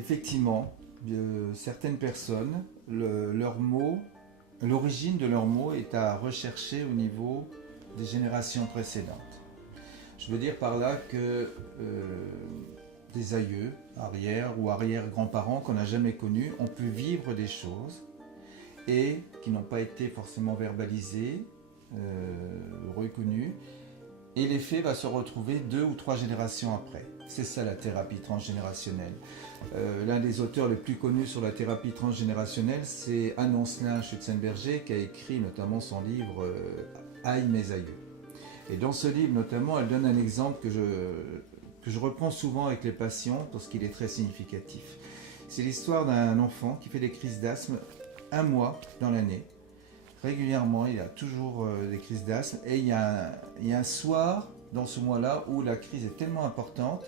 Effectivement, certaines personnes, l'origine de leurs mots est à rechercher au niveau des générations précédentes. Je veux dire par là que des aïeux, arrière ou arrière-grands-parents qu'on n'a jamais connus ont pu vivre des choses et qui n'ont pas été forcément verbalisées, reconnues, et l'effet va se retrouver 2 ou 3 générations après. C'est ça la thérapie transgénérationnelle. L'un des auteurs les plus connus sur la thérapie transgénérationnelle, c'est Anne-Lancelin Schutzenberger, qui a écrit notamment son livre Aïe mes aïeux. Et dans ce livre notamment, elle donne un exemple que je reprends souvent avec les patients parce qu'il est très significatif. C'est l'histoire d'un enfant qui fait des crises d'asthme un mois dans l'année. Régulièrement, il a toujours des crises d'asthme et il y a un soir dans ce mois-là où la crise est tellement importante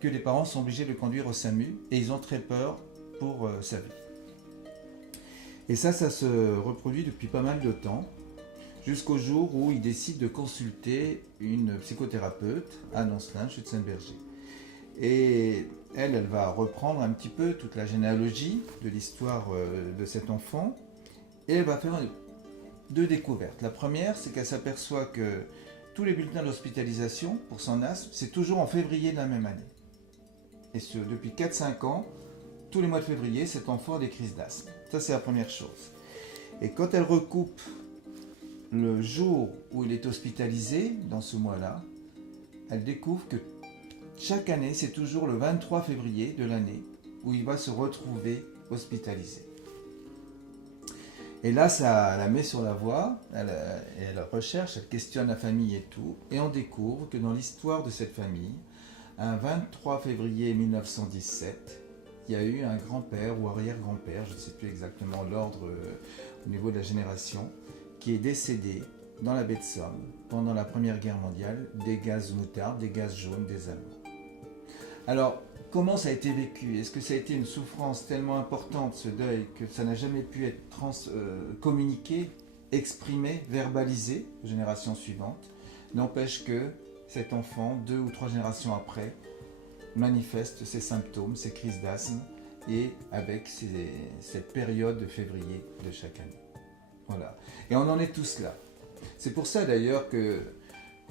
que les parents sont obligés de le conduire au SAMU et ils ont très peur pour sa vie. Et ça se reproduit depuis pas mal de temps, jusqu'au jour où il décide de consulter une psychothérapeute, Anne-Lancelin Schutzenberger. Et elle va reprendre un petit peu toute la généalogie de l'histoire de cet enfant et elle va faire 2 découvertes. La première, c'est qu'elle s'aperçoit que tous les bulletins d'hospitalisation pour son asthme, c'est toujours en février de la même année. Et depuis 4-5 ans, tous les mois de février, cet enfant a des crises d'asthme. Ça, c'est la première chose. Et quand elle recoupe le jour où il est hospitalisé, dans ce mois-là, elle découvre que chaque année, c'est toujours le 23 février de l'année où il va se retrouver hospitalisé. Et là, ça la met sur la voie, elle recherche, elle questionne la famille et tout, et on découvre que dans l'histoire de cette famille, un 23 février 1917, il y a eu un grand-père ou arrière-grand-père, je ne sais plus exactement l'ordre au niveau de la génération, qui est décédé dans la baie de Somme pendant la Première Guerre mondiale des gaz moutarde, des gaz jaunes des Allemands. Alors, comment ça a été vécu? Est-ce que ça a été une souffrance tellement importante, ce deuil, que ça n'a jamais pu être communiqué, exprimé, verbalisé aux générations suivantes? N'empêche que cet enfant, 2 ou 3 générations après, manifeste ses symptômes, ses crises d'asthme, et avec cette période de février de chaque année. Voilà. Et on en est tous là. C'est pour ça d'ailleurs que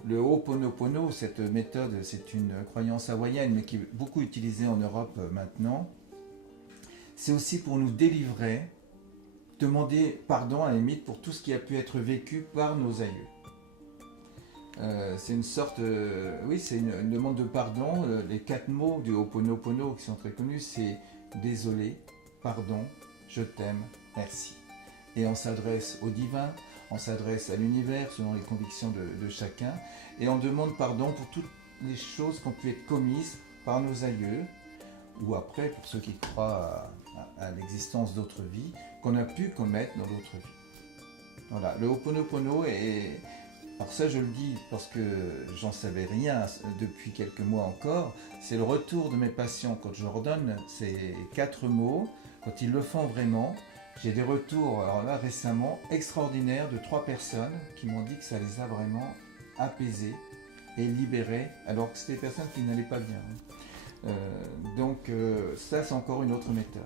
le Ho'oponopono, cette méthode, c'est une croyance hawaïenne, mais qui est beaucoup utilisée en Europe maintenant. C'est aussi pour nous délivrer, demander pardon à la limite pour tout ce qui a pu être vécu par nos aïeux. C'est une sorte, c'est une demande de pardon. Les 4 mots du Ho'oponopono qui sont très connus, c'est désolé, pardon, je t'aime, merci. Et on s'adresse au divin, on s'adresse à l'univers selon les convictions de chacun, et on demande pardon pour toutes les choses qui ont pu être commises par nos aïeux, ou après, pour ceux qui croient à l'existence d'autres vies, qu'on a pu commettre dans d'autres vies. Voilà, le Ho'oponopono est... Alors ça je le dis parce que j'en savais rien depuis quelques mois encore, c'est le retour de mes patients quand je leur donne ces 4 mots, quand ils le font vraiment. J'ai des retours, alors là récemment, extraordinaires de 3 personnes qui m'ont dit que ça les a vraiment apaisés et libérés, alors que c'était des personnes qui n'allaient pas bien. Donc ça c'est encore une autre méthode.